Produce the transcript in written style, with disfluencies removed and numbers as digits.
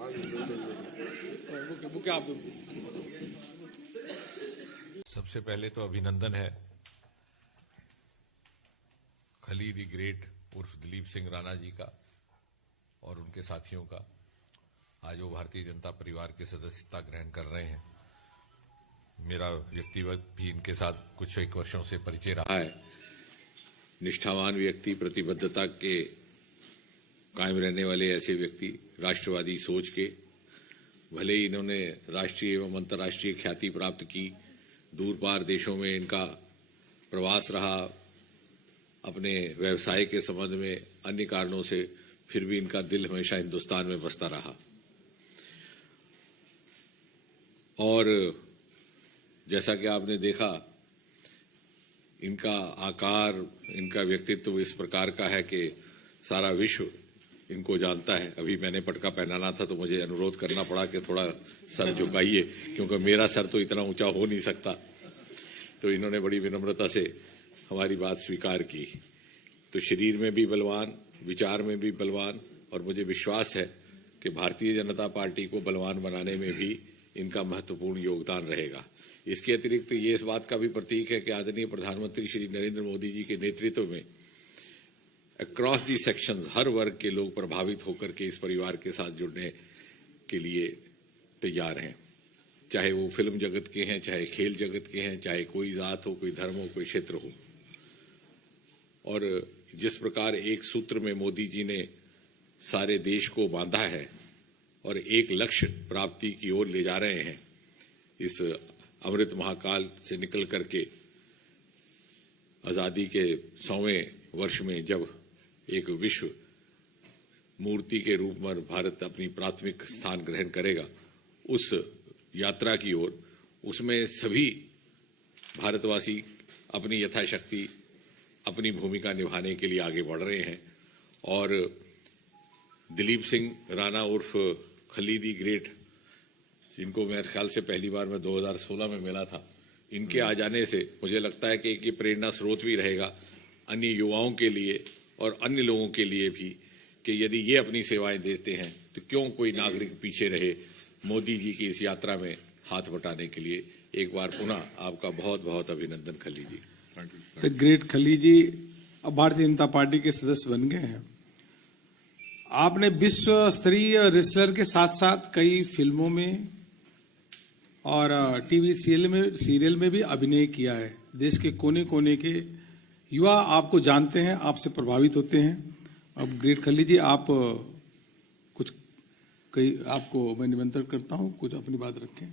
वो क्या आप सबसे पहले तो अभिनंदन है खली दी ग्रेट उर्फ दिलीप सिंह राणा जी का और उनके साथियों का। आज वो भारतीय जनता परिवार के सदस्यता ग्रहण कर रहे हैं। मेरा व्यक्तिगत भी इनके साथ कुछ एक वर्षों से परिचय रहा है। निष्ठावान व्यक्ति, प्रतिबद्धता के कायम रहने वाले ऐसे व्यक्ति, राष्ट्रवादी सोच के, भले ही इन्होंने राष्ट्रीय एवं अंतर्राष्ट्रीय ख्याति प्राप्त की, दूर पार देशों में इनका प्रवास रहा, अपने व्यवसाय के संबंध में अन्य कारणों से, फिर भी इनका दिल हमेशा हिंदुस्तान में बसता रहा। और जैसा कि आपने देखा, इनका आकार, इनका व्यक्तित्व इस प्रकार का है कि सारा विश्व इनको जानता है। अभी मैंने पटका पहनाना था तो मुझे अनुरोध करना पड़ा कि थोड़ा सर झुकाइए, क्योंकि मेरा सर तो इतना ऊंचा हो नहीं सकता। तो इन्होंने बड़ी विनम्रता से हमारी बात स्वीकार की। तो शरीर में भी बलवान, विचार में भी बलवान, और मुझे विश्वास है कि भारतीय जनता पार्टी को बलवान बनाने में भी इनका महत्वपूर्ण योगदान रहेगा। इसके अतिरिक्त ये इस बात का भी प्रतीक है कि आदरणीय प्रधानमंत्री श्री नरेंद्र मोदी जी के नेतृत्व में अक्रॉस दी सेक्शंस, हर वर्ग के लोग प्रभावित होकर के इस परिवार के साथ जुड़ने के लिए तैयार हैं। चाहे वो फिल्म जगत के हैं, चाहे खेल जगत के हैं, चाहे कोई जात हो, कोई धर्म हो, कोई क्षेत्र हो। और जिस प्रकार एक सूत्र में मोदी जी ने सारे देश को बांधा है और एक लक्ष्य प्राप्ति की ओर ले जा रहे हैं, इस अमृत महाकाल से निकल करके आजादी के 100वें वर्ष में जब एक विश्व मूर्ति के रूप में भारत अपनी प्राथमिक स्थान ग्रहण करेगा, उस यात्रा की ओर, उसमें सभी भारतवासी अपनी यथाशक्ति अपनी भूमिका निभाने के लिए आगे बढ़ रहे हैं। और दिलीप सिंह राणा उर्फ खली दी ग्रेट, जिनको मेरे ख्याल से पहली बार मैं 2016 में मिला था, इनके आ जाने से मुझे लगता है कि एक प्रेरणा स्रोत भी रहेगा अन्य युवाओं के लिए और अन्य लोगों के लिए भी, कि यदि ये अपनी सेवाएं देते हैं तो क्यों कोई नागरिक पीछे रहे मोदी जी की इस यात्रा में हाथ बटाने के लिए। एक बार पुनः आपका बहुत बहुत अभिनंदन खली जी। द ग्रेट खली जी अब भारतीय जनता पार्टी के सदस्य बन गए हैं। आपने विश्व स्तरीय रेसलर के साथ साथ कई फिल्मों में और टीवी सीरियल में भी अभिनय किया है। देश के कोने कोने के युवा आपको जानते हैं, आपसे प्रभावित होते हैं। अब ग्रेट खली जी, आप कुछ आपको मैं निमंत्रण करता हूं, कुछ अपनी बात रखें।